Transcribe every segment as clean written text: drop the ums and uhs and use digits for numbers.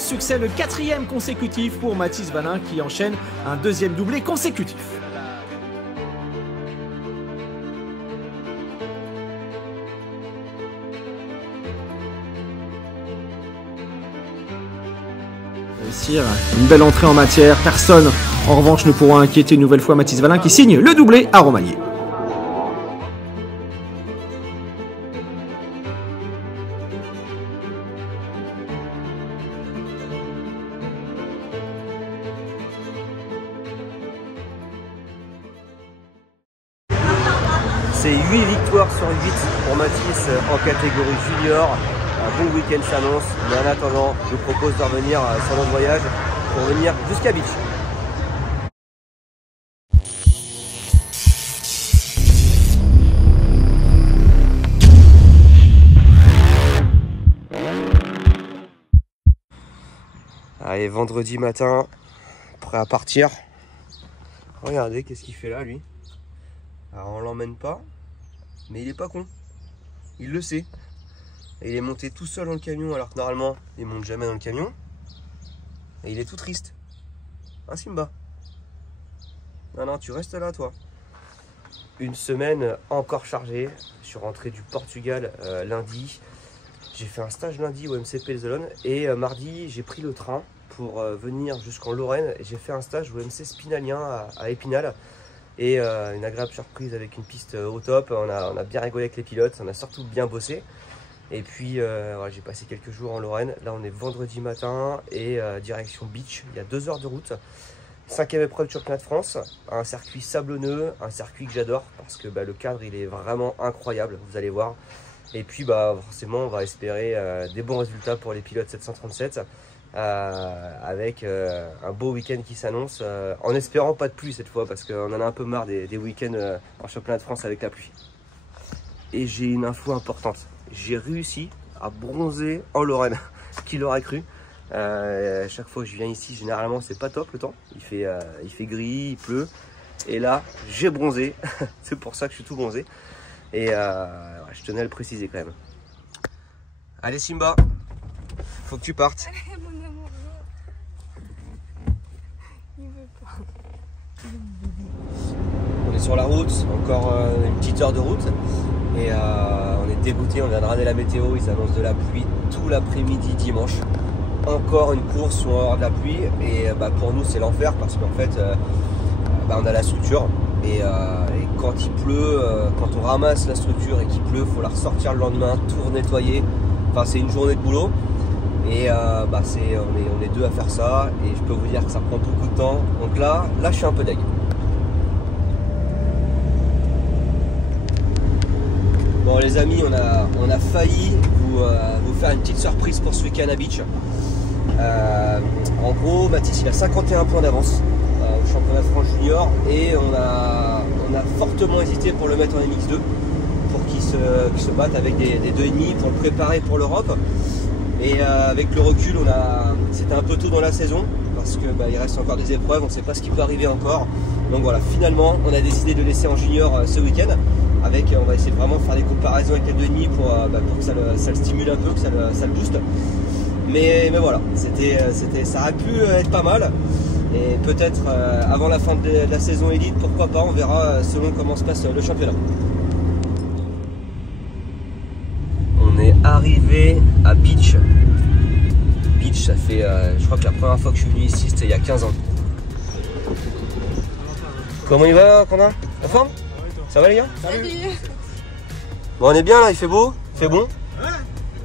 succès, le 4e consécutif pour Mathis Valin qui enchaîne un 2e doublé consécutif. Réussir une belle entrée en matière, personne en revanche ne pourra inquiéter une nouvelle fois Mathis Valin qui signe le doublé à Romagné. C'est 8 victoires sur 8 pour Mathis en catégorie junior. Un bon week-end s'annonce, mais en attendant, je vous propose de revenir sur notre voyage pour venir jusqu'à Beach. Allez, vendredi matin, prêt à partir. Regardez, qu'est-ce qu'il fait là, lui? Alors on l'emmène pas, mais il est pas con. Il le sait. Et il est monté tout seul dans le camion alors que normalement il monte jamais dans le camion. Et il est tout triste. Hein Simba? Non, non, tu restes là toi. Une semaine encore chargée. Je suis rentré du Portugal lundi. J'ai fait un stage lundi au MCP Pelzelone. Et mardi j'ai pris le train pour venir jusqu'en Lorraine. Et j'ai fait un stage au MC Spinalien à Épinal. Et une agréable surprise avec une piste au top. On a bien rigolé avec les pilotes, on a surtout bien bossé. Et puis voilà, j'ai passé quelques jours en Lorraine. Là on est vendredi matin et direction Beach. Il y a 2 heures de route. 5e épreuve du championnat de France. Un circuit sablonneux, un circuit que j'adore parce que le cadre il est vraiment incroyable, vous allez voir. Et puis forcément on va espérer des bons résultats pour les pilotes 737. Avec un beau week-end qui s'annonce, en espérant pas de pluie cette fois parce qu'on en a un peu marre des week-ends en championnat de France avec la pluie. Et j'ai une info importante, j'ai réussi à bronzer en Lorraine. Qui l'aurait cru? Chaque fois que je viens ici, généralement c'est pas top le temps, il fait gris, il pleut, et là j'ai bronzé. C'est pour ça que je suis tout bronzé et je tenais à le préciser quand même. Allez Simba, faut que tu partes. On est sur la route, encore une petite heure de route et on est dégoûté, on vient de regarder la météo, ils annoncent de la pluie tout l'après-midi dimanche. Encore une course où on va avoir de la pluie et pour nous c'est l'enfer parce qu'en fait on a la structure et quand il pleut, quand on ramasse la structure et qu'il pleut, il faut la ressortir le lendemain, tout nettoyer, enfin c'est une journée de boulot. Et on est 2 à faire ça et je peux vous dire que ça prend beaucoup de temps. Donc là je suis un peu deg. Bon les amis, on a failli vous faire une petite surprise pour ce week-end à Beach. En gros, Mathis il a 51 points d'avance au championnat de France junior et on a fortement hésité pour le mettre en MX2 pour qu'il se batte avec des 2,5 pour le préparer pour l'Europe. Et avec le recul, c'était un peu tôt dans la saison parce que il reste encore des épreuves, on ne sait pas ce qui peut arriver encore. Donc voilà, finalement, on a décidé de le laisser en junior ce week-end. On va essayer de vraiment faire des comparaisons avec les 2,5 pour que ça le stimule un peu, que ça le booste. Mais voilà, ça aurait pu être pas mal. Et peut-être avant la fin de la saison élite, pourquoi pas, on verra selon comment se passe le championnat. On est arrivé à Beach. Beach, ça fait, je crois que la première fois que je suis venu ici, c'était il y a 15 ans. Comment il va, Quentin? En forme? Ça va les gars? Salut. Bon, on est bien là, il fait beau? Il fait bon? Ouais,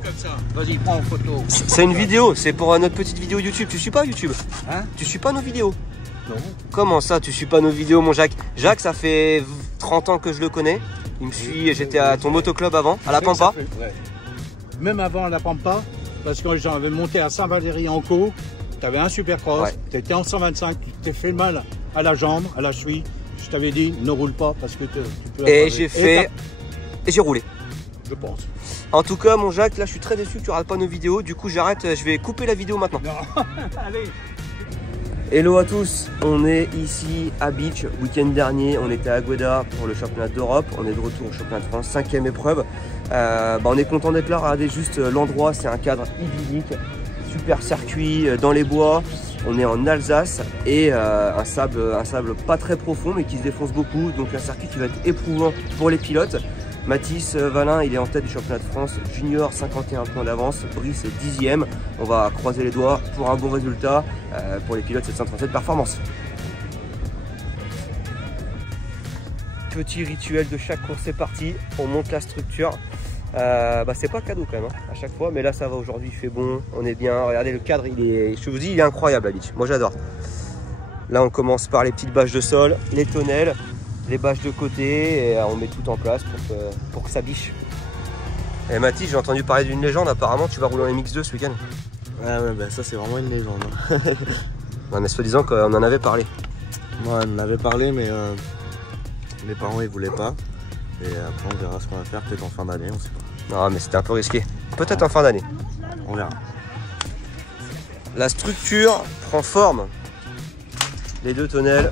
comme ça. Vas-y, prends en photo. C'est une vidéo, c'est pour notre petite vidéo YouTube. Tu suis pas YouTube? Hein? Tu suis pas nos vidéos? Non. Comment ça, tu suis pas nos vidéos, mon Jacques? Jacques, ça fait 30 ans que je le connais. Il me suit, j'étais à ton motoclub avant, à la Pampa. Ouais. Même avant la Pampa, parce que j'avais monté à Saint-Valery-en-Caux, tu avais un supercross, ouais. Tu étais en 125, tu t'es fait mal à la jambe, à la cheville. Je t'avais dit, ne roule pas parce que tu peux... Et j'ai fait... Et j'ai roulé. Je pense. En tout cas, mon Jacques, là, je suis très déçu que tu regardes pas nos vidéos. Du coup, j'arrête, je vais couper la vidéo maintenant. Non. Allez. Hello à tous, on est ici à Beach. Week-end dernier, on était à Agueda pour le championnat d'Europe. On est de retour au championnat de France, 5e épreuve. On est content d'être là. Regardez juste l'endroit, c'est un cadre idyllique super circuit dans les bois. On est en Alsace et un sable pas très profond mais qui se défonce beaucoup. Donc un circuit qui va être éprouvant pour les pilotes. Mathis Valin, il est en tête du championnat de France junior, 51 points d'avance. Brice est 10e. On va croiser les doigts pour un bon résultat pour les pilotes 737 Performance. Petit rituel de chaque course, c'est parti. On monte la structure. C'est pas cadeau quand même hein, à chaque fois, mais là ça va aujourd'hui, il fait bon, on est bien. Regardez le cadre, je vous dis, il est incroyable la beach. Moi j'adore. Là on commence par les petites bâches de sol, les tonnelles, les bâches de côté et on met tout en place pour que ça biche. Et Mathis, j'ai entendu parler d'une légende, apparemment tu vas rouler en MX2 ce week-end. Ouais, bah ça c'est vraiment une légende. Non mais soi-disant qu'on en avait parlé. Moi on en avait parlé mais mes parents ils voulaient pas. Et après on verra ce qu'on va faire, peut-être en fin d'année, on sait pas. Non mais c'était un peu risqué. Peut-être en fin d'année. On verra. La structure prend forme. Les deux tonnelles,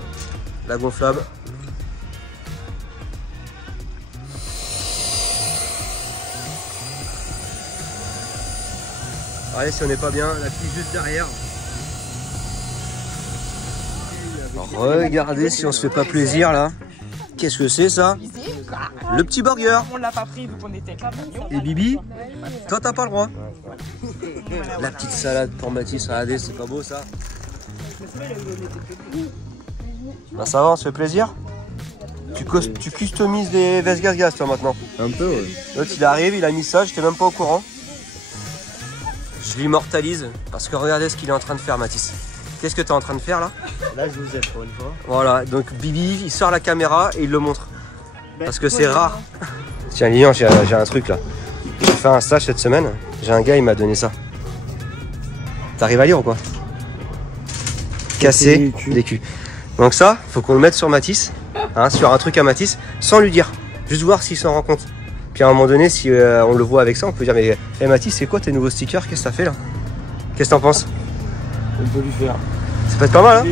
la gonflable. Allez, si on n'est pas bien, la piste juste derrière. Regardez si on se fait pas plaisir là. Qu'est-ce que c'est ça? Le petit burger. On l'a pas pris vu qu'on était là. Et Bibi, toi t'as pas le droit. La petite salade pour Mathis, regardez, c'est pas beau ça? Ben ça va, on se fait plaisir. Tu customises les vestes gaz toi maintenant. Un peu ouais. L'autre il arrive, il a mis ça, j'étais même pas au courant. Je l'immortalise parce que regardez ce qu'il est en train de faire Mathis. Qu'est-ce que tu es en train de faire là? Là je vous aide pour une fois. Voilà, donc Bibi il sort la caméra et il le montre. Parce que c'est rare. Tiens Lilian, j'ai un truc là. J'ai fait un stage cette semaine, j'ai un gars il m'a donné ça. T'arrives à lire ou quoi? Casser les culs. Donc ça, faut qu'on le mette sur Mathis, hein, sur un truc à Mathis, sans lui dire. Juste voir s'il s'en rend compte. Puis à un moment donné, si on le voit avec ça, on peut dire mais hey, Mathis, c'est quoi tes nouveaux stickers? Qu'est-ce que ça fait là? Qu'est-ce que t'en penses? On peut lui faire. Ça peut être pas mal hein?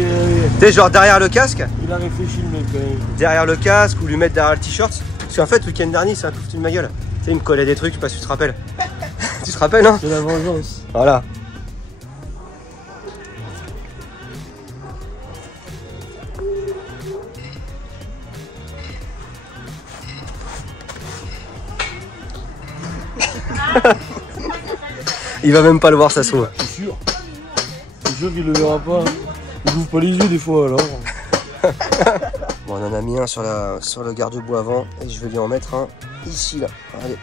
Tu sais, genre derrière le casque. Il a réfléchi le mec quand même. Derrière le casque ou lui mettre derrière le t-shirt. Parce qu'en fait, le week-end dernier, c'est un tout foutu de ma gueule. Tu sais, il me collait des trucs, je sais pas si tu te rappelles. Tu te rappelles, hein? C'est la vengeance. Voilà. Il va même pas le voir, ça se trouve. C'est sûr. C'est sûr qu'il le verra pas. Il ouvre pas les yeux des fois alors. Bon, on en a mis un sur le garde-boue avant et je vais lui en mettre un ici là. Allez.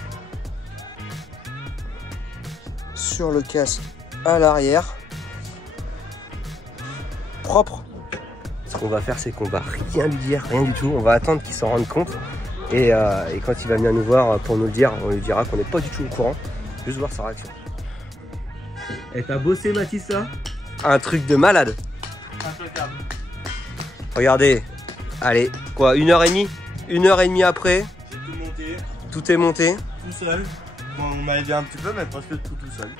Sur le casque à l'arrière. Propre. Ce qu'on va faire, c'est qu'on va rien lui dire, rien du tout. On va attendre qu'il s'en rende compte. Et quand il va venir nous voir pour nous le dire, on lui dira qu'on n'est pas du tout au courant. Juste voir sa réaction. Et t'as bossé Mathis là? Un truc de malade. Regardez. Allez, quoi, 1h30? 1h30 après. J'ai tout monté. Tout est monté. Tout seul. Bon, on m'a aidé un petit peu, mais presque tout seul.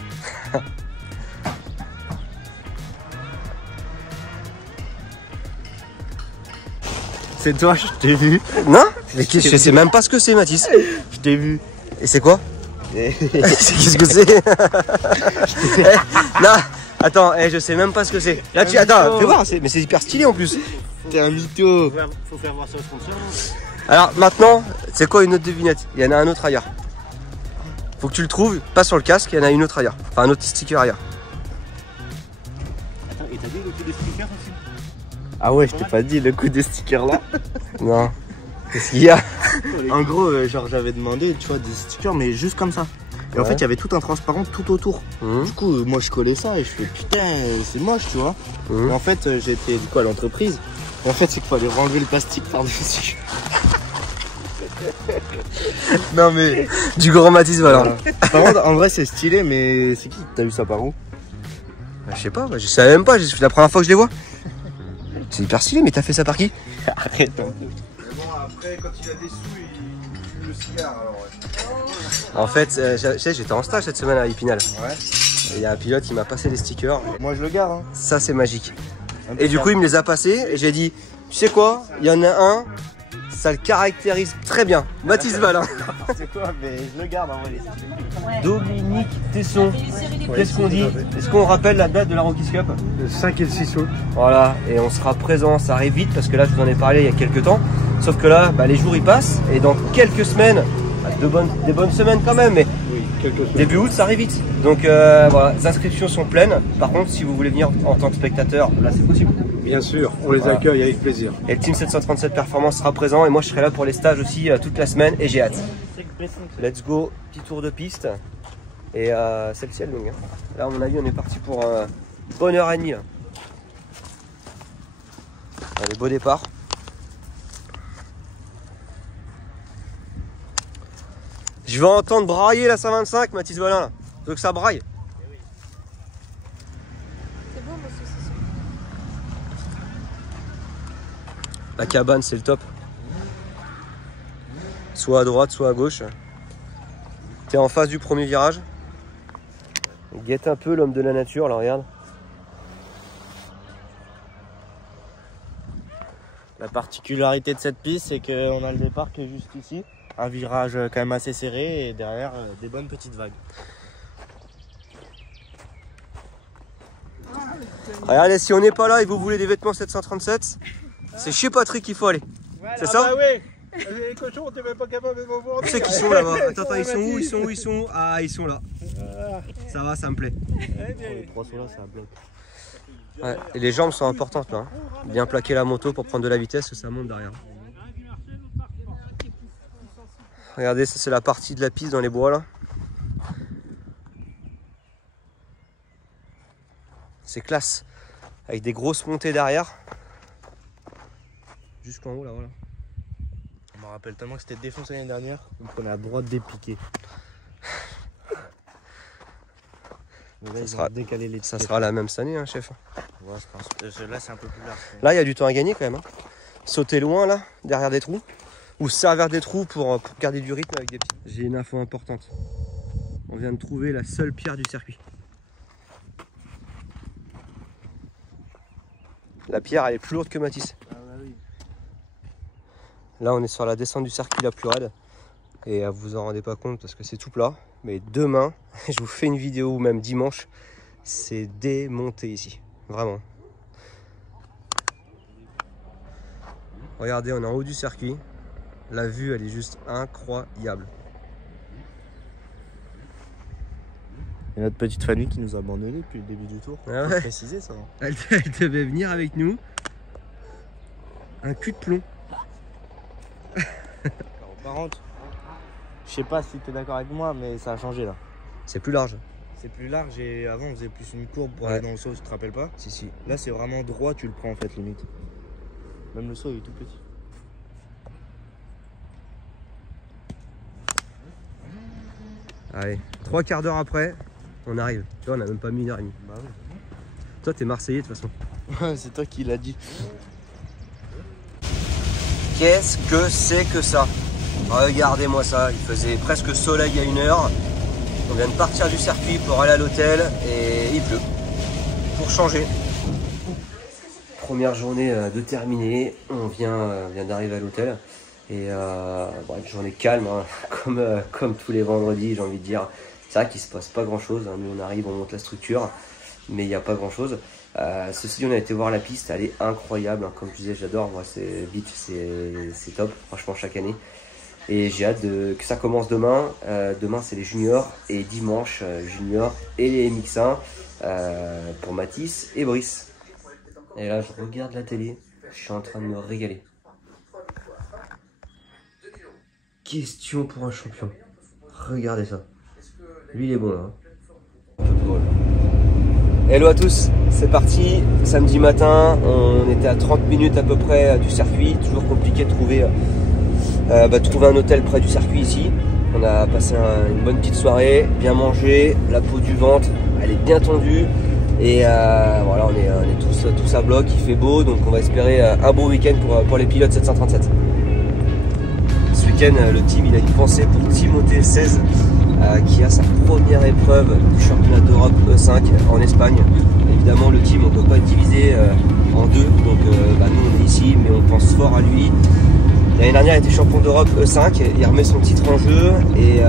C'est toi, je t'ai vu. Non? Mais je sais même pas ce que c'est Mathis. Je t'ai vu. Et c'est quoi? Qu'est-ce que c'est? Non, attends, je sais même pas ce que c'est. Là, attends, fais voir, mais c'est hyper stylé en plus. T'es un mytho. Faut faire voir ça au sponsor. Alors maintenant, c'est quoi une autre devinette? Il y en a un autre ailleurs. Faut que tu le trouves, pas sur le casque, il y en a une autre ailleurs. Enfin, un autre sticker ailleurs. Attends, et t'as dit le coup des stickers aussi? Ah ouais, je t'ai pas dit le coup des stickers là. Non. Qu'est-ce qu'il y a? En gros, genre j'avais demandé, tu vois, des stickers, mais juste comme ça. Et en fait, il y avait tout un transparent tout autour. Du coup, moi je collais ça et je fais putain, c'est moche, tu vois. Et en fait, j'étais du coup à l'entreprise. Et en fait, c'est qu'il fallait renlever le plastique par-dessus. Non mais. Du grand Mathis, voilà. Par contre, en vrai, c'est stylé, mais c'est qui? T'as vu ça par où? Bah, je sais pas, je savais même pas, c'est la première fois que je les vois. C'est hyper stylé, mais t'as fait ça par qui? Arrête. Bon, après, quand il a des sous, il fume le cigare, alors ouais. En fait, j'étais en stage cette semaine à Épinal. Ouais. Il y a un pilote qui m'a passé les stickers. Moi, je le garde. Hein. Ça, c'est magique. Et du coup, il me les a passés et j'ai dit, tu sais quoi? Il y en a un, Ça le caractérise très bien. Mathis Valin. C'est quoi, mais je le garde en vrai. Dominique Tesson. Qu'est-ce qu'on dit? Est-ce qu'on rappelle la date de la Rockies Cup? Le 5 et le 6 août. Voilà, et on sera présent, ça arrive vite parce que là je vous en ai parlé il y a quelques temps. Sauf que là, les jours ils passent et dans quelques semaines, des bonnes semaines quand même, mais Oui, quelques semaines. début août ça arrive vite. Donc voilà, les inscriptions sont pleines. Par contre, si vous voulez venir en tant que spectateur, là c'est possible. Bien sûr, on les accueille avec plaisir. Et le Team 737 Performance sera présent et moi je serai là pour les stages aussi toute la semaine et j'ai hâte. Let's go, petit tour de piste. Et c'est le ciel donc. Là à mon avis on est parti pour une bonne heure et demie. Là. Allez, beau départ. Je vais entendre brailler la 125 Mathis Valin là. Je veux que ça braille. C'est bon, mon saucisson. La cabane c'est le top. Soit à droite, soit à gauche. T'es en face du premier virage. Guette un peu l'homme de la nature, là regarde. La particularité de cette piste, c'est qu'on a le départ qui est juste ici. Un virage quand même assez serré et derrière des bonnes petites vagues. Regardez, si on n'est pas là et vous voulez des vêtements 737, c'est chez Patrick qu'il faut aller. C'est ça? oui. Les cochons, t'es même pas capable de me voir. Tu sais qu'ils sont là-bas. Attends, ils sont où? Ah, ils sont là. Ça va, ça me plaît. Les trois sont là, c'est un bloc. Ouais, et les jambes sont importantes là. Bien plaquer la moto pour prendre de la vitesse, ça monte derrière. Regardez, ça c'est la partie de la piste dans les bois là. C'est classe. Avec des grosses montées derrière. Jusqu'en haut là, voilà. Je me rappelle tellement que c'était défoncé l'année dernière. On prenait à droite des piquets. Là, Ça sera la même cette année, hein, chef. Ouais, là, c'est un peu plus large. Là, il y a du temps à gagner quand même. Hein. Sauter loin, là, derrière des trous. Ou servir des trous pour garder du rythme avec des petits. J'ai une info importante. On vient de trouver la seule pierre du circuit. La pierre, elle est plus lourde que Mathis. Ah bah oui. Là, on est sur la descente du circuit la plus raide. Et vous en rendez pas compte parce que c'est tout plat. Mais demain, je vous fais une vidéo, ou même dimanche, c'est démonté ici. Vraiment. Regardez, on est en haut du circuit. La vue, elle est juste incroyable. Et notre petite Fanny qui nous a abandonnés depuis le début du tour. Ah ouais. Faut préciser ça. Elle devait venir avec nous. Un cul de plomb. Alors, par contre, je sais pas si tu es d'accord avec moi, mais ça a changé là. C'est plus large. C'est plus large et avant on faisait plus une courbe pour Ouais. aller dans le saut, tu te rappelles pas? Si, si. Là c'est vraiment droit, tu le prends en fait limite. Même le saut il est tout petit. Allez, 3 quarts d'heure après, on arrive. Tu vois, on a même pas mis 1h30. Bah oui. Toi, t'es Marseillais de toute façon. C'est toi qui l'as dit. Qu'est-ce que c'est que ça? Regardez-moi ça, il faisait presque soleil il y a 1 heure. On vient de partir du circuit pour aller à l'hôtel et il pleut. Pour changer. Première journée de terminée, on vient d'arriver à l'hôtel. Et bref, journée calme, hein, comme tous les vendredis, j'ai envie de dire. C'est vrai qu'il se passe pas grand chose. Hein. Nous on arrive, on monte la structure, mais il n'y a pas grand chose. Ceci dit, on a été voir la piste, elle est incroyable. Hein. Comme je disais, j'adore. Moi, c'est vite, c'est top, franchement, chaque année. Et j'ai hâte que ça commence demain. Demain, c'est les juniors et dimanche, juniors et les MX1 pour Mathis et Brice. Et là, je regarde la télé, je suis en train de me régaler. Question pour un champion. Regardez ça. Lui, il est bon là. Hello à tous, c'est parti. Samedi matin, on était à 30 minutes à peu près du circuit. Toujours compliqué de trouver un hôtel près du circuit ici. On a passé une bonne petite soirée, bien mangé, la peau du ventre, elle est bien tendue. Et voilà, on est tous à bloc, il fait beau, donc on va espérer un beau week-end pour les pilotes 737. Ce week-end, le team il a une pensée pour Timothée 16 qui a sa première épreuve du championnat d'Europe E5 en Espagne. Évidemment, le team on ne peut pas être divisé en deux, donc nous on est ici, mais on pense fort à lui. L'année dernière, il était champion d'Europe E5, il remet son titre en jeu et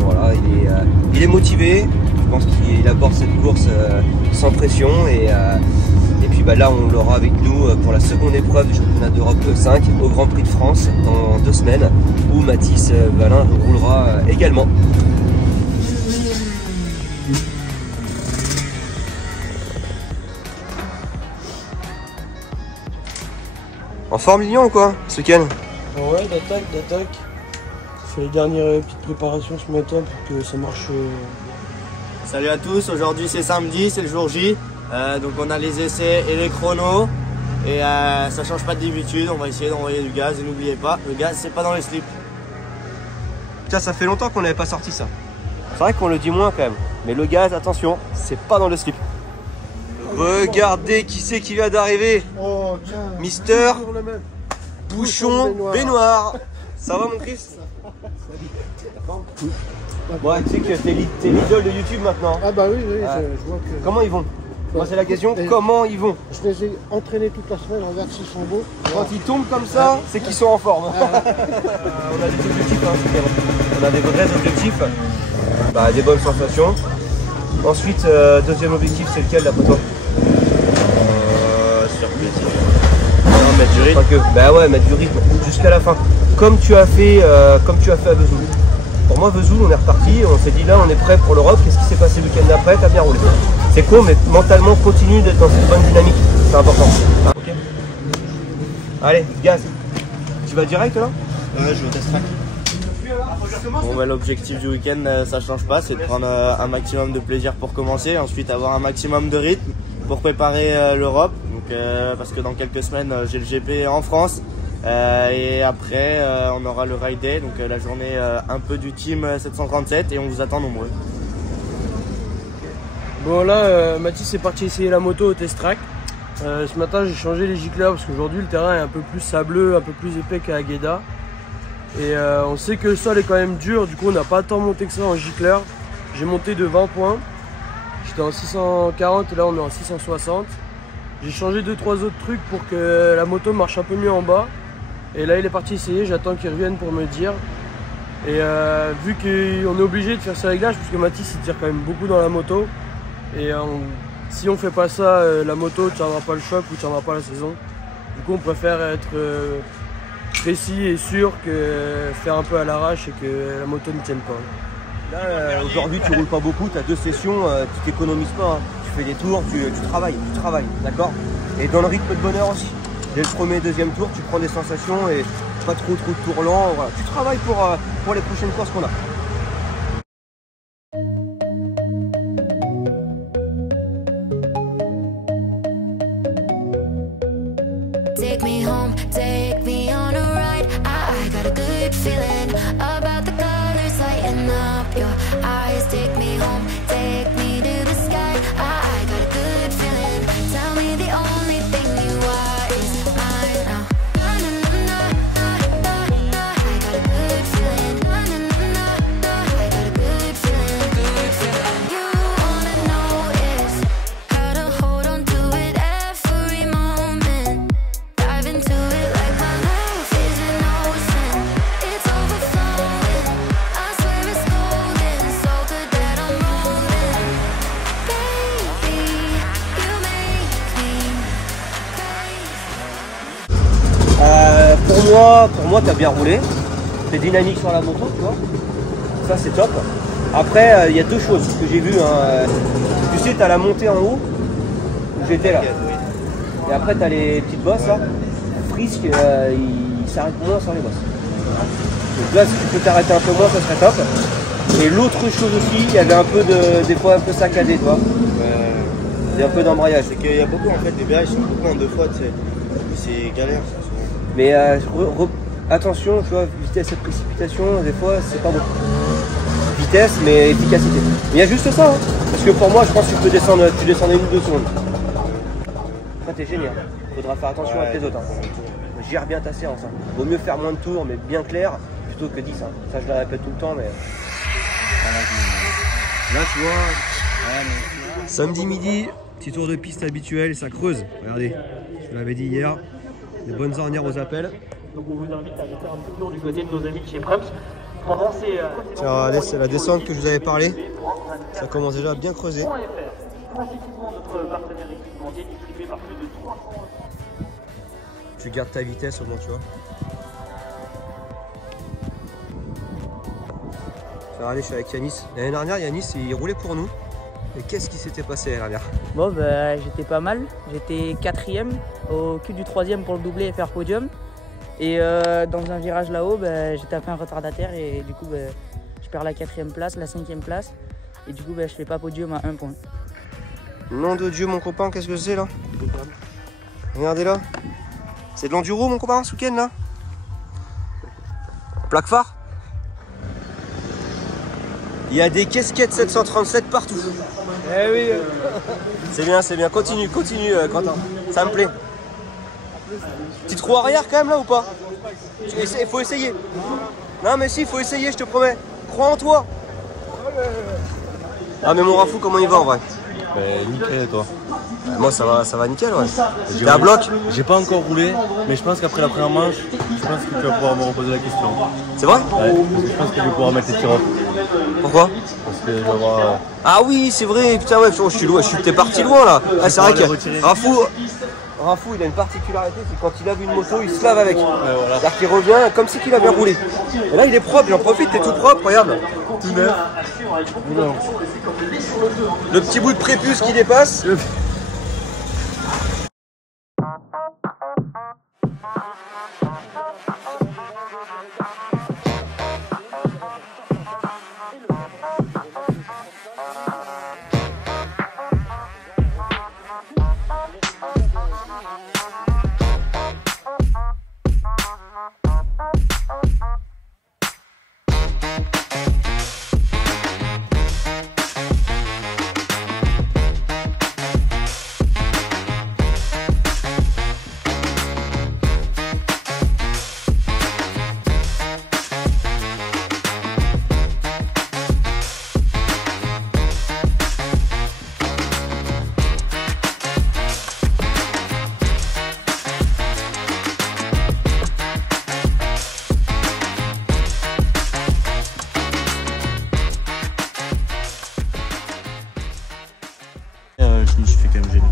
voilà, il est motivé. Je pense qu'il aborde cette course sans pression et puis bah, là, on l'aura avec nous pour la seconde épreuve du championnat d'Europe E5 au Grand Prix de France dans 2 semaines où Mathis Valin roulera également. En forme Lilian ou quoi ce week-end? Ouais, d'attaque. Je fais les dernières petites préparations ce matin pour que ça marche. Salut à tous, aujourd'hui c'est samedi, c'est le jour J. Donc on a les essais et les chronos. Et ça change pas d'habitude, on va essayer d'envoyer du gaz. Et n'oubliez pas, le gaz c'est pas dans les slips. Putain, ça fait longtemps qu'on n'avait pas sorti ça. C'est vrai qu'on le dit moins quand même. Mais le gaz, attention, c'est pas dans le slip. Regardez qui c'est qui vient d'arriver. Oh, tiens. Mister Bouchon Baignoire. Ça va mon Chris? Bon, tu sais que t'es l'idole de YouTube maintenant. Ah bah oui, je vois que... Comment ils vont? Moi c'est la question, comment ils vont? Je les ai entraînés toute la semaine, regarde s'ils sont beaux. Quand ils tombent comme ça, c'est qu'ils sont en forme. On a des objectifs, hein, on a des vrais objectifs. Bah, des bonnes sensations. Ensuite, deuxième objectif, c'est lequel là pour toi? Sur plaisir. Non, mettre du rythme. Bah ouais, mettre du rythme jusqu'à la fin. Comme tu as fait à Vesoul. Pour moi, Vesoul, on est reparti, on s'est dit là, on est prêt pour l'Europe. Qu'est-ce qui s'est passé le week-end d'après? T'as bien roulé. C'est cool, mais mentalement, continue d'être dans cette bonne dynamique. C'est important. Ah, ok. Allez, gaz. Tu vas direct là? Ouais, je vais au test track. Bon, bah, l'objectif du week-end, ça change pas, c'est de prendre un maximum de plaisir pour commencer, ensuite avoir un maximum de rythme pour préparer l'Europe. Donc, parce que dans quelques semaines, j'ai le GP en France. Et après on aura le Ride Day, donc la journée un peu du team 737 et on vous attend nombreux. Bon là, Mathis est parti essayer la moto au test track. Ce matin j'ai changé les gicleurs parce qu'aujourd'hui le terrain est un peu plus sableux, un peu plus épais qu'à Agueda. Et on sait que le sol est quand même dur, du coup on n'a pas tant monté que ça en gicleur. J'ai monté de 20 points, j'étais en 640 et là on est en 660. J'ai changé 2-3 autres trucs pour que la moto marche un peu mieux en bas. Et là il est parti essayer, j'attends qu'il revienne pour me dire. Et vu qu'on est obligé de faire ce réglage, parce que Mathis il tire quand même beaucoup dans la moto. Et si on fait pas ça, la moto ne tiendra pas le choc ou ne tiendra pas la saison. Du coup on préfère être précis et sûr que faire un peu à l'arrache et que la moto ne tienne pas. Là aujourd'hui tu roules pas beaucoup, tu as 2 sessions, tu t'économises pas. Hein. Tu fais des tours, tu travailles, d'accord? Et dans le rythme de bonheur aussi. Dès le premier et deuxième tour, tu prends des sensations et pas trop de tours lents. Voilà. Tu travailles pour les prochaines courses qu'on a. Take me home, take me on a ride. I got a good feeling about the colors lighting up your eyes. Take me home, take me to the sky. I got a good feeling. Tell me the only thing you are is mine now. Na na na na na na. I got a good feeling. Na na na na. I got a good feeling. Good feeling. You wanna know is how to hold on to it every moment. Dive into it like my life is an ocean. It's overflowing. I swear it's golden. So good that I'm rolling. Baby, you make me crazy. Pour moi, t'as bien roulé. T'es dynamique sur la moto, tu vois. Ça, c'est top. Après, il y a 2 choses que j'ai vues. Hein. Tu sais, t'as la montée en haut, où j'étais là. Et après, t'as les petites bosses là. Frisk, il s'arrête moins sur les bosses. Donc là, si tu peux t'arrêter un peu moins, ça serait top. Et l'autre chose aussi, il y avait un peu des fois un peu saccadé, tu vois. Il y a un peu d'embrayage. C'est qu'il y a beaucoup en fait, des virages sont beaucoup en 2 fois, tu sais. C'est galère ça souvent. Mais attention, tu vois, vitesse et précipitation, des fois, c'est pas bon. Vitesse, mais efficacité. Il y a juste ça, hein. Parce que pour moi, je pense que tu descends 1 ou 2 secondes. Ça, t'es génial. Faudra faire attention avec les autres. Hein. Gère bien ta séance. Hein. Vaut mieux faire moins de tours, mais bien clair, plutôt que 10. Hein. Ça, je le répète tout le temps, mais... Là, tu vois... Samedi midi, petit tour de piste habituel, ça creuse. Regardez, je vous l'avais dit hier, des bonnes ornières aux appels. Donc on vous invite à aller faire un petit tour du côté de nos amis de chez Preps. Pendant ces... Regardez, c'est la descente que je vous avais parlé. Ça commence déjà à bien creuser. Notre partenaire équipementier distribué par plus de 300. Tu gardes ta vitesse au moins, tu vois. Regardez, je suis avec Yanis. L'année dernière, Yanis, il roulait pour nous. Et qu'est-ce qui s'était passé l'année dernière? Bon, bah, j'étais pas mal. J'étais 4e au cul du 3e pour le doubler et faire podium. Et dans un virage là-haut, bah, j'ai tapé un retardataire et du coup, bah, je perds la 4e place, la 5e place. Et du coup, bah, je fais pas podium à 1 point. Nom de Dieu, mon copain, qu'est-ce que c'est là? Regardez là. C'est de l'enduro, mon copain, ce week-end là? Plaque phare? Il y a des casquettes 737 partout. Eh oui. C'est bien, c'est bien. Continue, continue, Quentin. Ça me plaît. Petite roue arrière quand même là ou pas? Il faut essayer. Non mais si, il faut essayer, je te promets. Crois en toi. Ah mais mon Rafou, comment il va en vrai? Nickel, toi. Moi ça va nickel, ouais. T'es à bloc? J'ai pas encore roulé, mais je pense qu'après la première manche, je pense que tu vas pouvoir me reposer la question. C'est vrai? Ouais, parce que je pense que je vais pouvoir mettre les tirs off. Pourquoi? Parce que je vais avoir... Ah oui, c'est vrai, putain, ouais, t'es parti loin là. Ah, c'est vrai que Rafou, il a une particularité, c'est quand il lave une moto, il se lave avec. Ouais, voilà. C'est-à-dire qu'il revient comme si il a bien roulé. Et là, il est propre, il en profite, t'es tout propre, regarde. Tout neuf. Le petit bout de prépuce qui dépasse. Je me suis fait quand même gêner.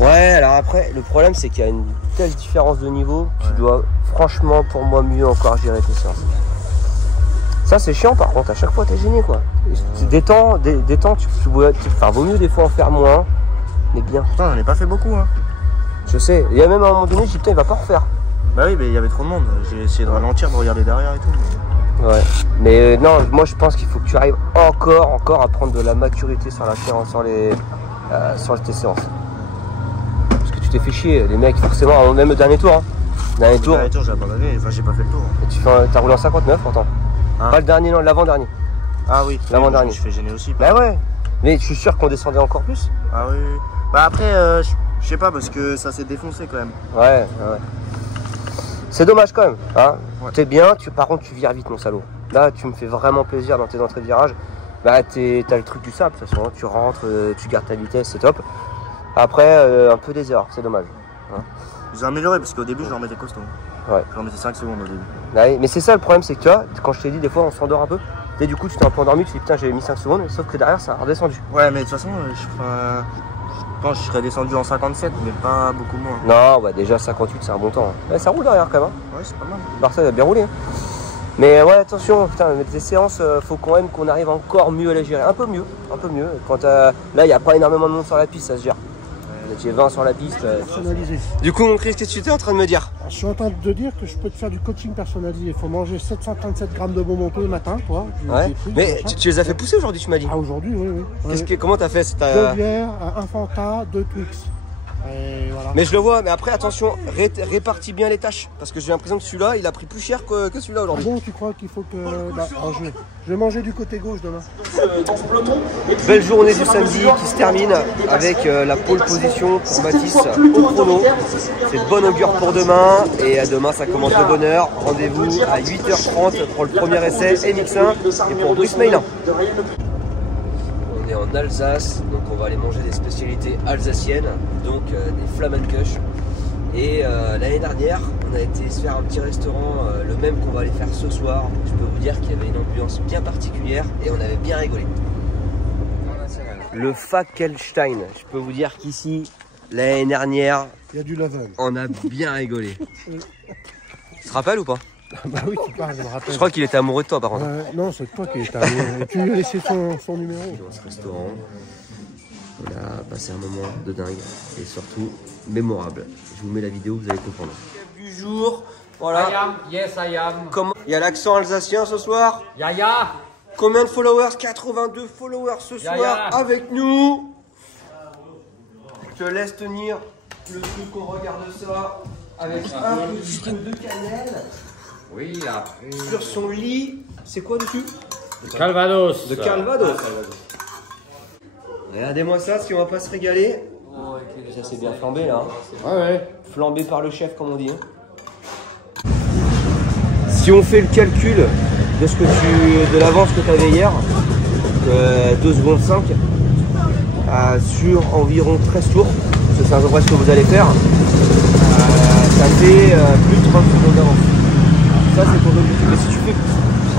Ouais, alors après, le problème c'est qu'il y a une telle différence de niveau, tu dois franchement pour moi mieux encore gérer tes séances. Ça c'est chiant par contre, à chaque fois t'es gêné quoi. Des temps, vaut mieux des fois en faire moins, mais bien. Putain, j'en ai pas fait beaucoup hein. Je sais, il y a même à un moment donné, je dis putain il va pas refaire. Bah oui, mais il y avait trop de monde, j'ai essayé de ralentir, de regarder derrière et tout. Mais... Ouais, mais non, moi je pense qu'il faut que tu arrives encore à prendre de la maturité sur la séance, sur tes séances. Parce que tu t'es fait chier, les mecs forcément, même le dernier tour. Hein. Dernier tour, j'ai abandonné, enfin j'ai pas fait le tour. Et t'as roulé en 59 pourtant. Hein? Pas le dernier, non, l'avant-dernier. Ah oui, l'avant-dernier. Je fais gêner aussi. Bah ouais, mais je suis sûr qu'on descendait encore plus. Ah oui. Bah après, je sais pas parce que ça s'est défoncé quand même. Ouais. C'est dommage quand même. Hein. Ouais. T'es bien, par contre tu vires vite mon salaud. Là tu me fais vraiment plaisir dans tes entrées de virage. Bah t'as le truc du sable de toute façon, tu rentres, tu gardes ta vitesse, c'est top. Après un peu des erreurs, c'est dommage. Hein. J'ai amélioré parce qu'au début je leur mettais costaud. Ouais. Je leur mettais 5 secondes au début. Ouais, mais c'est ça le problème, c'est que tu vois, quand je t'ai dit des fois on s'endort un peu, et du coup tu t'es un peu endormi, tu te dis putain j'avais mis 5 secondes, sauf que derrière ça a redescendu. Ouais mais de toute façon je pense que je serais descendu en 57 mais pas beaucoup moins. Non bah déjà 58 c'est un bon temps. Hein. Ouais, ça roule derrière quand même. Hein. Ouais c'est pas mal. Barça il a bien roulé. Hein. Mais ouais attention, putain, tes séances, faut quand même qu'on arrive encore mieux à les gérer. Un peu mieux. Quand là il n'y a pas énormément de monde sur la piste, ça se gère. J'ai 20 sur la piste. Personnalisé. Du coup mon Chris, qu'est-ce que tu étais en train de me dire? Je suis en train de te dire que je peux te faire du coaching personnalisé. Il faut manger 737 grammes de bonbons tous les matins, toi. Ouais. Mais tu les as fait pousser aujourd'hui, tu m'as dit? Ah aujourd'hui, oui. Comment t'as fait? 2 bières, un Fanta, 2 Twix. Et voilà. Mais je le vois, mais après attention, répartis bien les tâches. Parce que j'ai l'impression que celui-là, il a pris plus cher que celui-là aujourd'hui. Bon, tu crois qu'il faut que... je vais manger du côté gauche demain. Belle journée du samedi qui se termine avec la pole position pour Mathis au chrono. C'est de bon augure pour demain. Et à demain, ça commence de bonne heure. Rendez-vous à 8h30 pour le premier essai MX1 et pour Bruce Mailin. On est en Alsace, donc on va aller manger des spécialités alsaciennes, donc des Flammkuchen. Et l'année dernière, on On a été se faire un petit restaurant, le même qu'on va aller faire ce soir. Je peux vous dire qu'il y avait une ambiance bien particulière et on avait bien rigolé. Le Fackelstein, je peux vous dire qu'ici, l'année dernière, il y a du level. On a bien rigolé. Tu te rappelles ou pas? Bah oui, tu parles, je me rappelle. Je crois qu'il était amoureux de toi par contre. Non, c'est toi qui étais amoureux. Tu lui as laissé son numéro. Dans ce restaurant, on a passé un moment de dingue et surtout mémorable. Je vous mets la vidéo, vous allez comprendre. Du jour, voilà. I am, yes I am. Comment... Il y a l'accent alsacien ce soir. Yaya. Combien de followers? 82 followers ce soir avec nous. Je te laisse tenir le truc, on regarde ça avec un petit peu de cannelle. Oui, après. Sur son lit, c'est quoi dessus? De Calvados. De Calvados. Regardez-moi ça, si on va pas se régaler. Oh, ça c'est bien flambé là. Ouais. Flambé par le chef comme on dit. Si on fait le calcul de ce que de l'avance que tu avais hier, 2 secondes 5, sur environ 13 tours, parce que c'est à peu près ce que vous allez faire, ça fait plus de 30 secondes d'avance. Ça c'est ton objectif. Mais si tu fais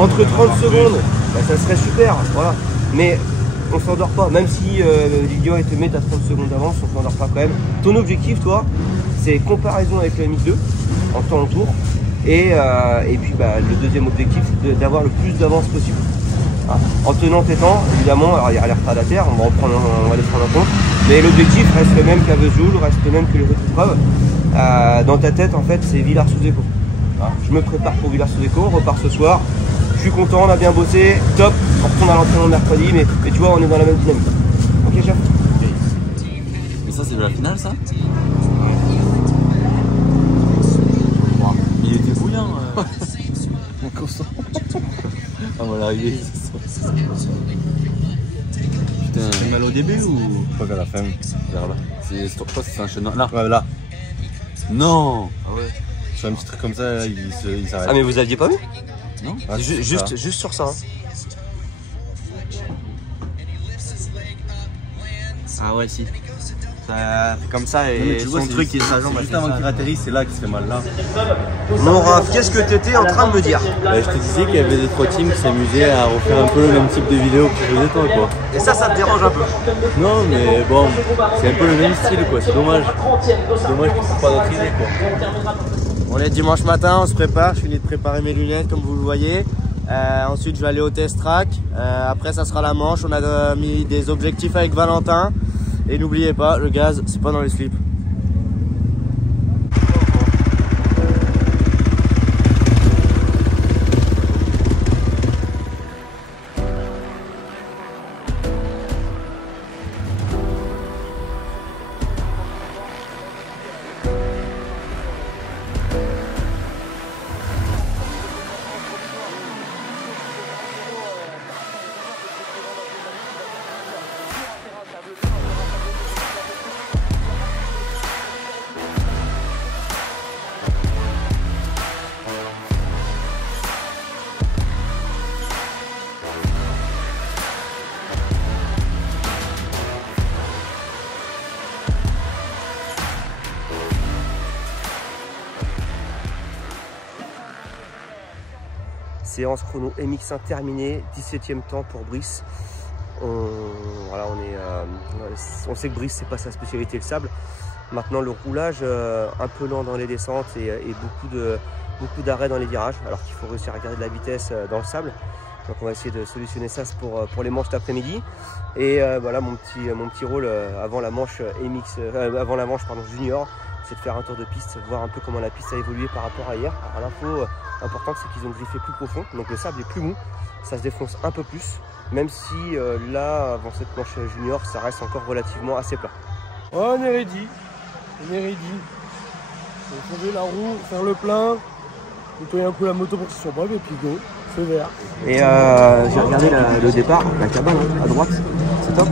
entre 30 secondes, bah, ça serait super. Voilà. Mais on s'endort pas. Même si l'idée te met à 30 secondes d'avance, on s'endort pas quand même. Ton objectif, toi, c'est comparaison avec le MX2 en temps en tour. Et puis bah, le deuxième objectif, c'est d'avoir le plus d'avance possible. Voilà. En tenant tes temps, évidemment, alors il y a les retardataires, on va les prendre en compte. Mais l'objectif reste le même qu'à Vesoul, reste le même que les autres épreuves. Dans ta tête, en fait, c'est Villars-sous-Écot. Je me prépare pour Villars-sous-Écot, on repart ce soir. Je suis content, on a bien bossé, top. On retourne à l'entraînement mercredi, mais tu vois, on est dans la même dynamique. Ok, chef? Mais ça, c'est de la finale, ça? Il était bouillant. Constant. Ah, on va l'arriver. Putain. C'est mal au début ou pas vers la fin? Vers là. Je crois que c'est un chaînon. Là. Ouais, là. Non. Ah ouais. Sur un petit truc comme ça, là, il s'arrête. Ah, mais vous aviez pas vu? Non. Ah, juste sur ça. Hein. Ah ouais, si. Ça fait comme ça et tu son vois, truc il s'ajambe juste avant qu'il atterrisse, c'est là qu'il se fait mal là. Mon Raph, qu'est-ce que tu étais en train de me dire? Je te disais qu'il y avait 2-3 teams qui s'amusaient à refaire un peu le même type de vidéo que tu faisais toi quoi. Et ça te dérange un peu? Non mais bon, c'est un peu le même style quoi, c'est dommage. C'est dommage qu'ils ne sont pas d'autres idées quoi. On est dimanche matin, on se prépare, je finis de préparer mes lunettes comme vous le voyez. Ensuite je vais aller au test track, après ça sera la manche, on a mis des objectifs avec Valentin. Et n'oubliez pas, le gaz, c'est pas dans les slips. Séance chrono MX1 terminée, 17e temps pour Brice. On sait que Brice c'est pas sa spécialité le sable. Maintenant le roulage un peu lent dans les descentes et beaucoup d'arrêts dans les virages, alors qu'il faut réussir à garder de la vitesse dans le sable. Donc on va essayer de solutionner ça pour les manches d'après-midi. Et voilà mon petit rôle avant la manche junior, c'est de faire un tour de piste, voir un peu comment la piste a évolué par rapport à hier. Alors l'info importante c'est qu'ils ont griffé plus profond, donc le sable est plus mou, ça se défonce un peu plus, même si là avant cette manche junior ça reste encore relativement assez plat. On est ready, on va changer la roue, faire le plein, nettoyer un peu la moto pour que ce soit bref et puis go, feu vert. Et j'ai regardé le départ, la cabane à droite, c'est top.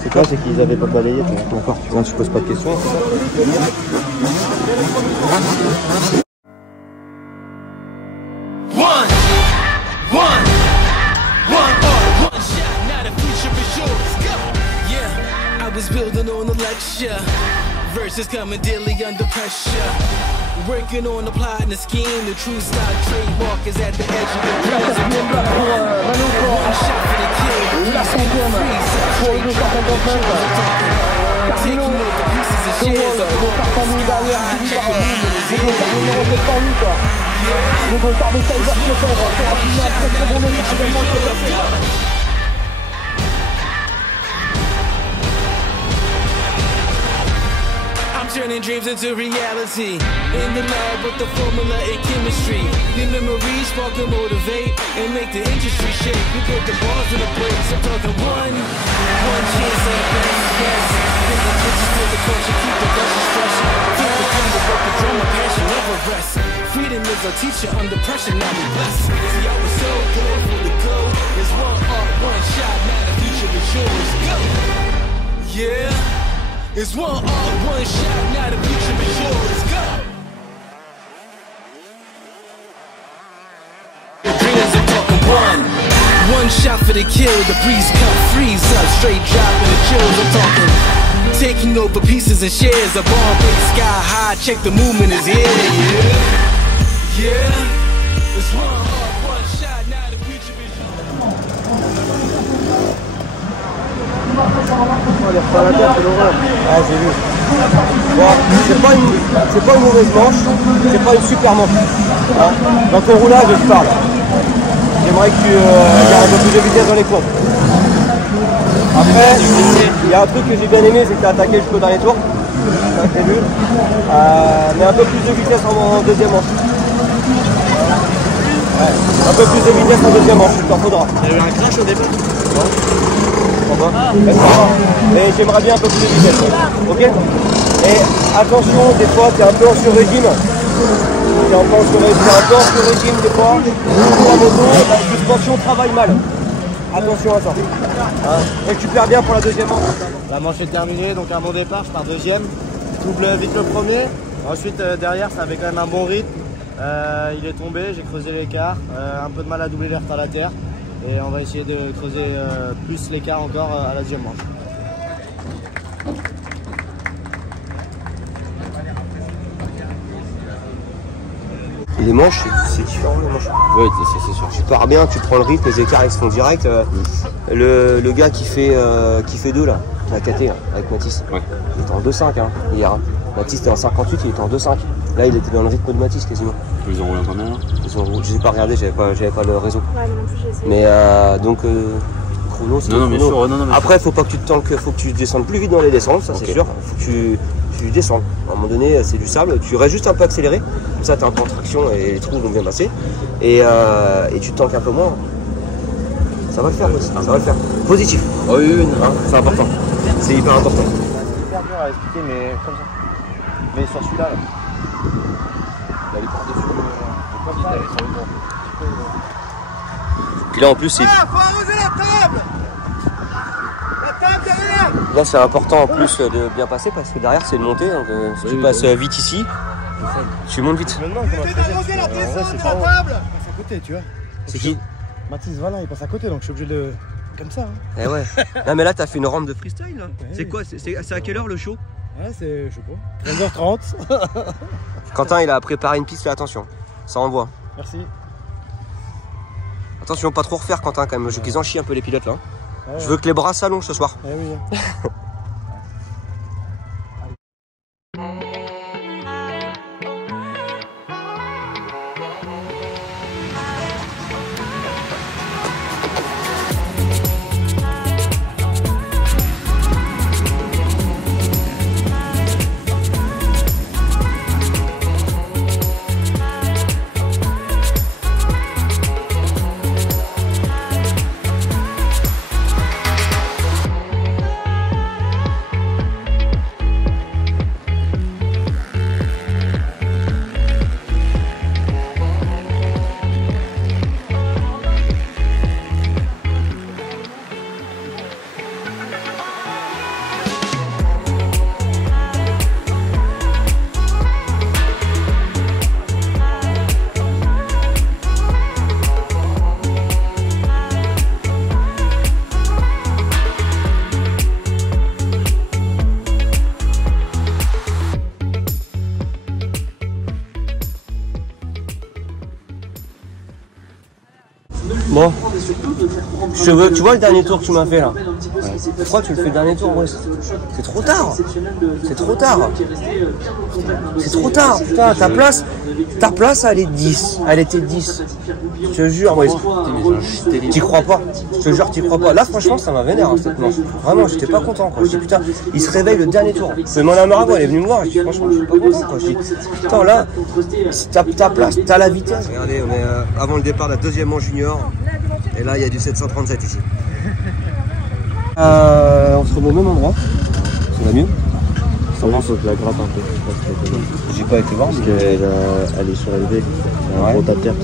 C'est quoi, c'est qu'ils avaient pas balayé encore, tu vois, tu poses pas de questions. Building on a lecture, verses coming daily under pressure. Working on the plot and the scheme, the true stock trademark is at the edge of the prison. One shot for the kill, la cinquième pour le 259. Taking over pieces of shares of the partant derrière, numéro 708 quoi. Le retard de Kaiser Scheffer, c'est rapidement à 7 secondes également sur le fait. Turning dreams into reality. In the lab with the formula and chemistry. Your memories spark and motivate and make the industry shake. We put the bars in the place. I'm talking one chance at best. Yes, bring the bitches to the culture, keep the gushers fresh. Keep the gun to work the drum, my passion never rests. Freedom is our teacher under pressure, now we blessed. See, I was so born for the go. There's one art, one shot, now the future is yours. Go, yeah. It's one art, one shot, now the future is yours. Go! The dreams are talking one shot for the kill. The breeze cut, freeze up, straight dropping the chills. I'm talking taking over pieces and shares. A bomb base sky high, check the movement is here. Yeah, yeah. It's one art, one shot, now the future is Oh, les retardateurs, c'est l'horreur. Ah, j'ai vu. Bon, c'est pas une mauvaise manche, c'est pas une super manche. Hein, dans ton roulage, je parle. J'aimerais que tu gardes un peu plus de vitesse dans les courbes. Après, il y a un truc que j'ai bien aimé, c'est que tu as attaqué jusqu'au dernier tour. Ça, j'ai vu. Mais un peu plus de vitesse en deuxième manche. Ouais, un peu plus de vitesse en deuxième manche, il t'en faudra. Il y a eu un crash au départ? Mais j'aimerais bien un peu plus de vitesse. Ok? Et attention, des fois t'es un peu en sur-régime. T'es un peu en sur-régime des fois. Pour la moto, la suspension travaille mal. Attention à ça. Hein? Récupère bien pour la deuxième manche. La manche est terminée, donc un bon départ, je pars deuxième. Double vite le premier. Ensuite derrière ça avait quand même un bon rythme. Il est tombé, j'ai creusé l'écart. Un peu de mal à doubler les retardataires. Et on va essayer de creuser plus l'écart encore à la deuxième manche. Les manches, c'est différent les manches. Oui, c'est sûr. Tu pars bien, tu prends le rythme, les écarts ils se font direct. Le gars qui fait 2 là, à KT là, avec Mathis, ouais. Il était en 2,5 hein, hier. Mathis était en 58, il était en 2,5. Là il était dans le rythme de Mathis quasiment. Ils ont roulé combien là? Je n'ai pas regardé, j'avais pas le réseau. Ouais, non plus, j'ai essayé. Mais donc chrono, c'est non, chrono. Non, après faut pas que tu te tanques, faut que tu descendes plus vite dans les descentes, ça okay. C'est sûr. Faut que tu descendes. À un moment donné c'est du sable, tu restes juste un peu accéléré, comme ça tu as un peu en traction et les trous vont bien passer. Et tu te tanques un peu moins. Ça va le faire, ça va le faire. Positif. Oh, oui, hein, c'est important. C'est hyper important. C'est hyper dur à expliquer, mais comme ça. Mais sur celui-là, là. Il est par-dessus comme ça, sur le banc. Puis là en plus c'est. Faut arroser la table! La table derrière! Là c'est important en plus de bien passer parce que derrière c'est une montée, donc si tu passes vite ici, tu montes vite. Je me demande comment arroser la descente de la table! Il passe à côté, tu vois. C'est qui? Mathis, voilà, il passe à côté, donc je suis obligé de. Comme ça. Hein. Eh ouais. Non mais là t'as fait une rampe de freestyle là. Ouais, c'est quoi? C'est à quelle heure le show? Ouais, c'est, je sais pas, 13h30. Quentin il a préparé une piste là, attention. Ça envoie. Merci. Attention, pas trop refaire Quentin quand même, je veux qu'ils en chient un peu les pilotes là. Ouais, je veux que les bras s'allongent ce soir. Eh oui. Bon, tu vois le dernier tour que tu m'as fait là? Pourquoi tu le fais le dernier tour, Brice? C'est trop tard. C'est trop tard. C'est trop tard, putain, ta place elle est 10. Elle était 10. Je te jure, Brice. T'y crois pas. Je te jure, t'y crois pas. Là, franchement, ça m'a vénère, hein, cette manche. Vraiment, j'étais pas content, quoi. Je dis, putain, il se réveille le dernier tour. C'est mon Amarago, elle est venue me voir. Je dis, franchement, je suis pas content, quoi. Je dis, putain, là, ta place, t'as la vitesse. Regardez, on est avant le départ de la deuxième manche junior. Et là, il y a du 737 ici. On se remet au même endroit. Ça va mieux? Ça va, faut que la gratte un peu. J'ai pas été voir parce qu'elle est surélevée. Il y a un rotateur.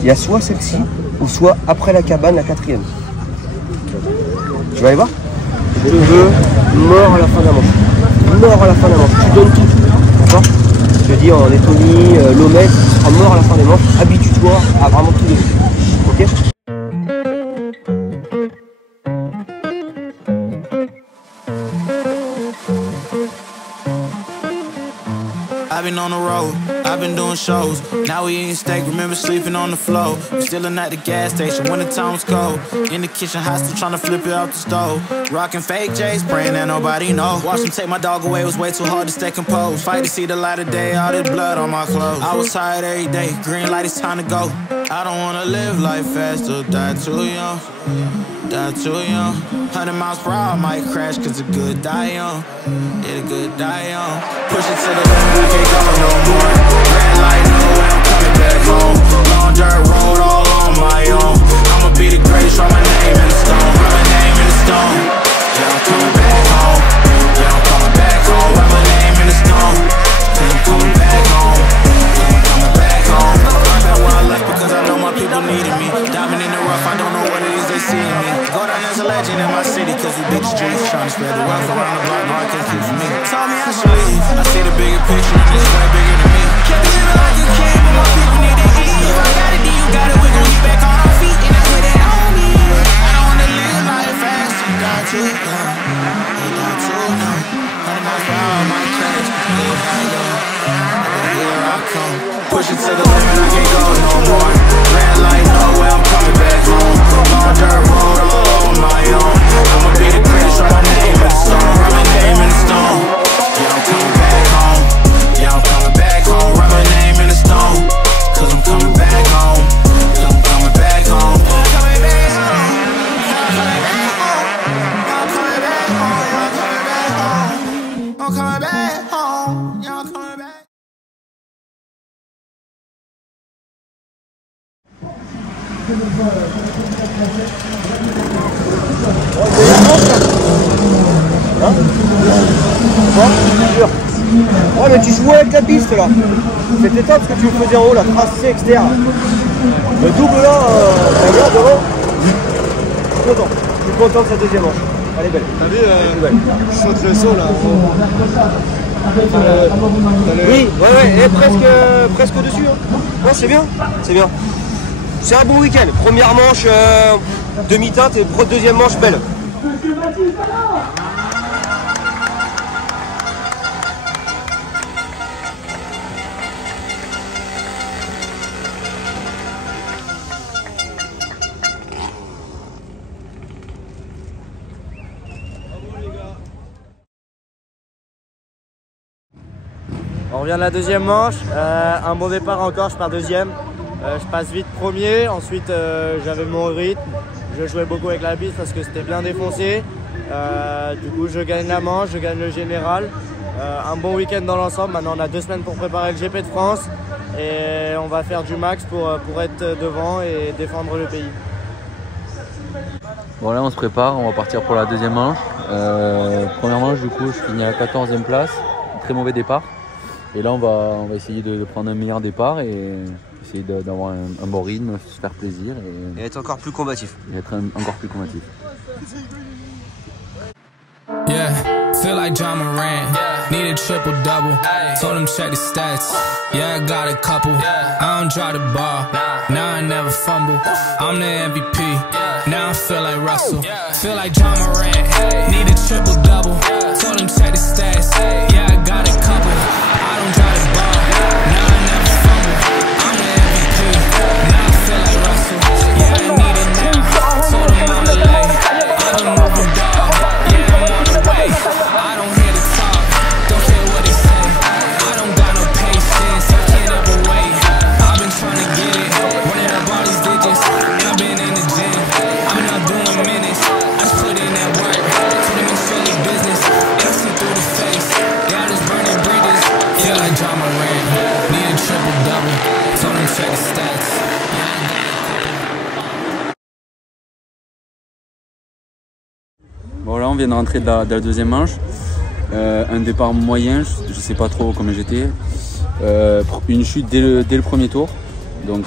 Il y a soit celle-ci ou soit après la cabane, la 4e. Tu vas aller voir? Je veux mort à la fin de la manche. Mort à la fin de la manche. Tu donnes tout. D'accord? Je te dis en Lettonie, Lomé, tu seras mort à la fin des manches. Habitue-toi à vraiment tout donner. Ok? I've been on the road, I've been doing shows. Now we eating steak, remember sleeping on the floor. We stillin' at the gas station when the time was cold. In the kitchen, hot still trying to flip it out the stove. Rockin' fake J's, praying that nobody know. Watch them take my dog away, it was way too hard to stay composed. Fight to see the light of day, all this blood on my clothes. I was tired every day, green light, it's time to go. I don't wanna live life fast or die too young. Die too young. 100 miles per hour, I might crash cause the good die young. Yeah, the good die young. Push it to the limit, I can't go no more. Red light, no way, I'm coming back home. Long dirt road, all on my own. I'ma be the greatest, write my name in the stone. Write my name in the stone. Yeah, I'm coming back home. Yeah, I'm coming back home. Write my name in the stone. Yeah, I'm coming back home. Yeah, I'm coming back home. I'm back where I left because I know my people needed me. Diving in the rough, I don't know what it is they see in me. Go down as a legend in my city cause we big streets. Trying to spread the wealth around the block, no I can't keep from me. Told me I should leave, I see the bigger picture and it's way bigger than me. Kept it living like you can, but my people need to eat. If I got it, then you got it, we gon' get back on our feet. And I put it on me. I don't wanna live life fast, you got to, you got to know. 100 miles per hour, my crash, here I come. Push it to the limit, I can't go no more. Red light, no way, I'm coming back home. Long dirt road, all over my own. I'ma be the greatest, write my name in the stone. Write my name in the stone. Yeah, I'm coming back home. Yeah, I'm coming back home. Write my name in the stone. Cause I'm coming back home. Cause I'm coming back home. I'm coming back home. I'm coming back home. I'm coming back home. I'm coming back home. Yeah, I'm coming back. Ouais mais tu jouais avec la piste là. C'était top ce que tu me faisais en haut là, tracé externe. Le double là, regarde devant. Je suis content de sa deuxième manche. Elle est belle. T'as vu, je saute le saut là. Oui, ouais, elle est presque au-dessus. Hein. Ouais, c'est bien, c'est bien. C'est un bon week-end. Première manche demi-teinte et deuxième manche belle. On revient de la deuxième manche, un bon départ encore, je pars deuxième. Je passe vite premier, ensuite j'avais mon rythme, je jouais beaucoup avec la piste parce que c'était bien défoncé. Du coup je gagne la manche, je gagne le général. Un bon week-end dans l'ensemble, maintenant on a 2 semaines pour préparer le GP de France et on va faire du max pour être devant et défendre le pays. Bon là on se prépare, on va partir pour la deuxième manche. Première manche du coup je finis à la 14e place, très mauvais départ. Et là on va essayer de prendre un meilleur départ et essayer d'avoir un bon rythme, se faire plaisir et être encore plus combatif. Et être encore plus combatif. Yeah, feel like John Moran. Need a triple double. Told him check the stats. Yeah, I got a couple. I don't drop the ball. Now I never fumble. I'm the MVP. Now I feel like Russell. Feel like John Moran. Need a triple double. Told him check the stats. Yeah, I got a couple. I don't drop the ball. Now I never fumble. I'm the MVP. Now I feel like Russell. Yeah. vient de rentrer de la deuxième manche. Un départ moyen, je sais pas trop comment j'étais. Une chute dès le premier tour, donc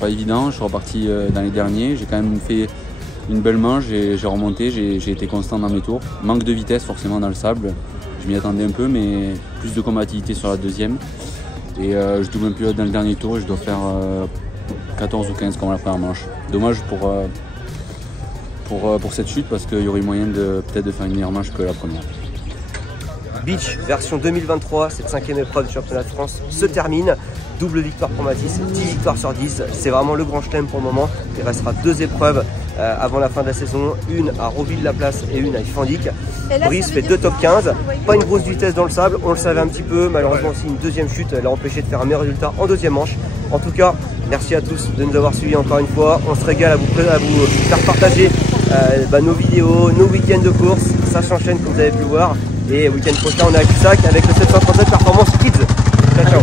pas évident. Je suis reparti dans les derniers. J'ai quand même fait une belle manche, j'ai remonté, j'ai été constant dans mes tours. Manque de vitesse forcément dans le sable, je m'y attendais un peu, mais plus de combativité sur la deuxième. Et je double un pilote dans le dernier tour et je dois faire 14 ou 15 comme la première manche. Dommage pour cette chute parce qu'il y aurait eu moyen peut-être de faire une meilleure manche que la première. Beach version 2023, cette 5e épreuve du championnat de France se termine. Double victoire pour Mathis, 10 victoires sur 10. C'est vraiment le grand chelem pour le moment. Il restera 2 épreuves avant la fin de la saison. Une à Roville-la-Place et une à Ifandic. Brice fait 2 top 15. Pas une grosse vitesse dans le sable, on le savait un petit peu. Malheureusement aussi une deuxième chute l'a empêché de faire un meilleur résultat en deuxième manche. En tout cas, merci à tous de nous avoir suivis encore une fois. On se régale à vous faire partager nos vidéos, nos week-ends de course. Ça s'enchaîne comme vous avez pu voir. Et week-end prochain, on est à Cussac avec le 737 Performance Kids. Ciao, ciao.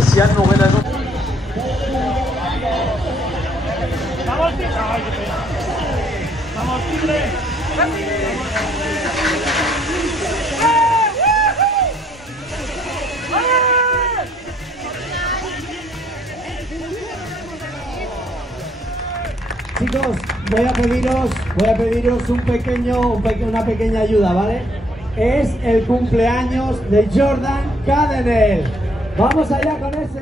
Chicos, voy a pediros una pequeña ayuda, ¿vale? Es el cumpleaños de Jordan Cadenel. Vamos allá con ese.